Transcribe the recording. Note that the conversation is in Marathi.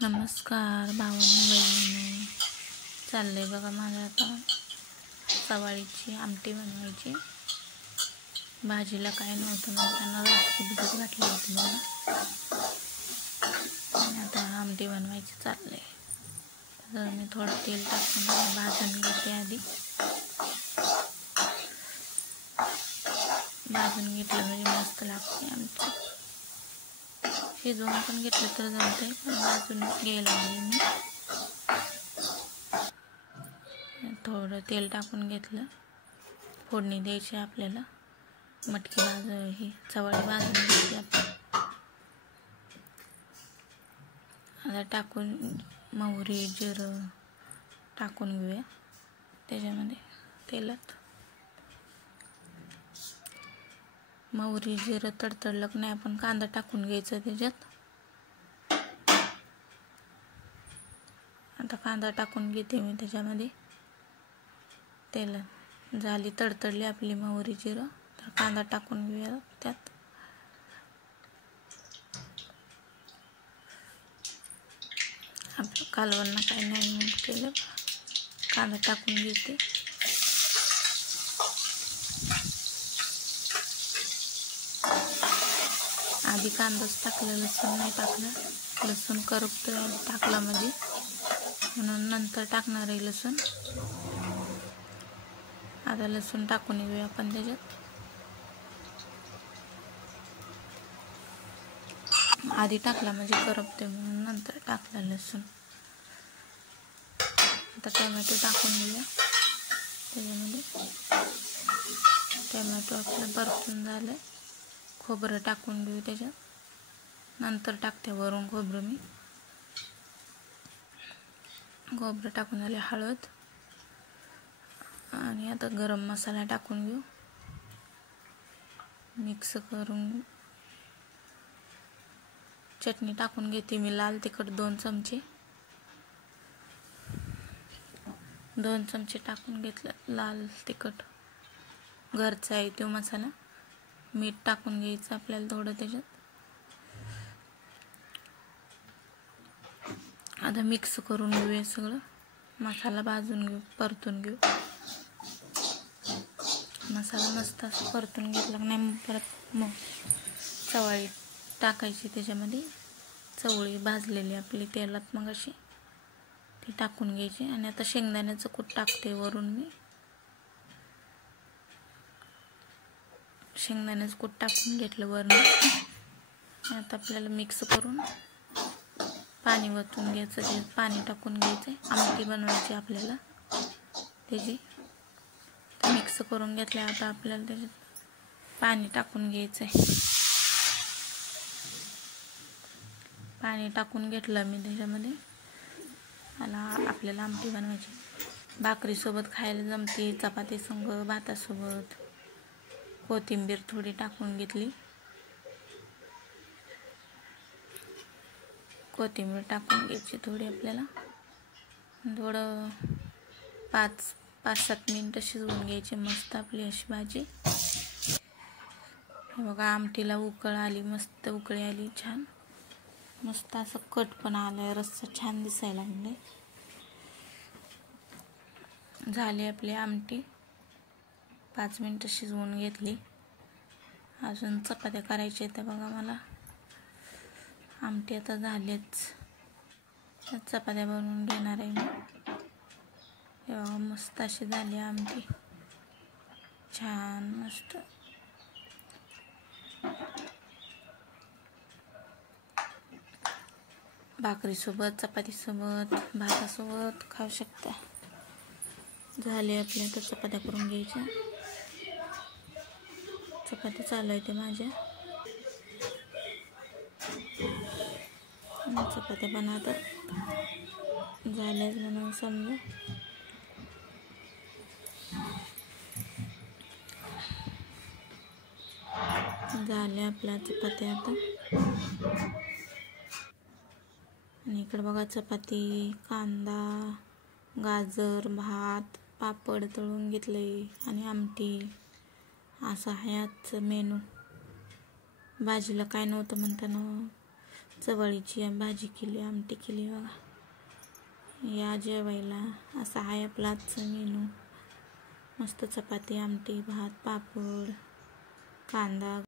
नमस्कार भावांनो बहिणींनो, चाललंय बघा माझं आता चवाळीची आमटी बनवायची. भाजीला काय नव्हतं म्हणताना रस भिजत घातली होती बघा. आणि आता आमटी बनवायची चाललंय. तर मी थोडं तेल टाकून भाजून घेते आधी. भाजून घेतलं म्हणजे मस्त लागते आमटी. शिजवून पण घेतलं तर जमतंय, पण भाजून घ्यायला लागले मी. थोडं तेल टाकून घेतलं. फोडणी द्यायची आपल्याला. मटकी ही चवाळी भाजून घ्यायची आपण. आता टाकून मोहरी जिरं टाकून घेऊया त्याच्यामध्ये तेलात. मोहरी जिरं तडतडलं की नाही आपण कांदा टाकून घ्यायचा त्याच्यात. आता कांदा टाकून घेते मी त्याच्यामध्ये. तेलात झाली तडतडली आपली मोहरी जिरं, तर कांदा टाकून घेऊया त्यात. आपलं कालवण काही नाही म्हणून केलं. कांदा टाकून घेते. आधी कांदाच टाकला, लसूण नाही टाकला. लसूण करपतोय आधी टाकला म्हणजे, म्हणून नंतर टाकणार आहे लसूण. आता लसूण टाकून घेऊया आपण त्याच्यात. आधी टाकला म्हणजे करपते म्हणून नंतर टाकला लसूण. आता टोमॅटो टाकून घेऊया त्याच्यामध्ये. टोमॅटो आपलं परतून झालं. खोबरं टाकून घेऊ त्याच्यात. नंतर टाकते वरून खोबरं मी. खोबरं टाकून झाले. हळद आणि आता गरम मसाला टाकून घेऊ. मिक्स करून चटणी टाकून घेते मी. लाल तिखट 2 चमचे टाकून घेतलं. लाल तिखट घरचा आहे तो मसाला. मीठ टाकून घ्यायचं आपल्याला थोडं त्याच्यात. आता मिक्स करून घेऊया सगळं. मसाला भाजून घेऊ, परतून घेऊ. मसाला मस्त असं परतून घेतला की नाही परत मग चवाळी टाकायची त्याच्यामध्ये. चवळी भाजलेली आपली तेलात मग अशी ती टाकून घ्यायची. आणि आता शेंगदाण्याचं कूट टाकते वरून मी. शेंगदाण्याचं कूट टाकून घेतलं वरून. आता आपल्याला मिक्स करून पाणी वतून घ्यायचं. ते पाणी टाकून घ्यायचं. आमटी बनवायची आपल्याला त्याची. मिक्स करून घेतलं. आता आपल्याला त्याच्यात पाणी टाकून घ्यायचं आहे. पाणी टाकून घेतलं मी त्याच्यामध्ये. आपल्याला आमटी बनवायची. भाकरीसोबत खायला जमते, चपाती संग, भातासोबत. कोथिंबीर थोडी टाकून घेतली. कोथिंबीर टाकून घ्यायची थोडी आपल्याला. थोडं 5-7 मिनटं शिजवून घ्यायची मस्त आपली अशी भाजी. बघा आमटीला उकळ आली, मस्त उकळी आली छान. मस्त असं कट पण आलाय, रस्सा छान दिसायला लागले. झाली आपली आमटी. 5 मिनटं शिजवून घेतली. अजून चपात्या करायच्या आहेत बघा मला. आमटी आता झालीच. चपात्या बनवून घेणार आहे मी. बघा मस्त अशी झाली आमटी, छान मस्त. भाकरीसोबत, चपातीसोबत, भातासोबत खाऊ शकता. झाले आपल्या तर चपात्या करून घ्यायच्या. चपात्या चालू आहे ते माझ्या. चपात्या पण आता झाल्याच म्हणून समजा. झाल्या आपल्या चपात्या आता. आणि इकडे बघा चपाती, कांदा, गाजर, भात, पापड तळून घेतले आणि आमटी. असा आहे आजचं मेनू. भाजीला काय नव्हतं म्हणताना चवळीची भाजी केली, आमटी केली बघा. या जेवायला. असा आहे आपला आजचा मेनू. मस्त चपाती, आमटी, भात, पापड, कांदा.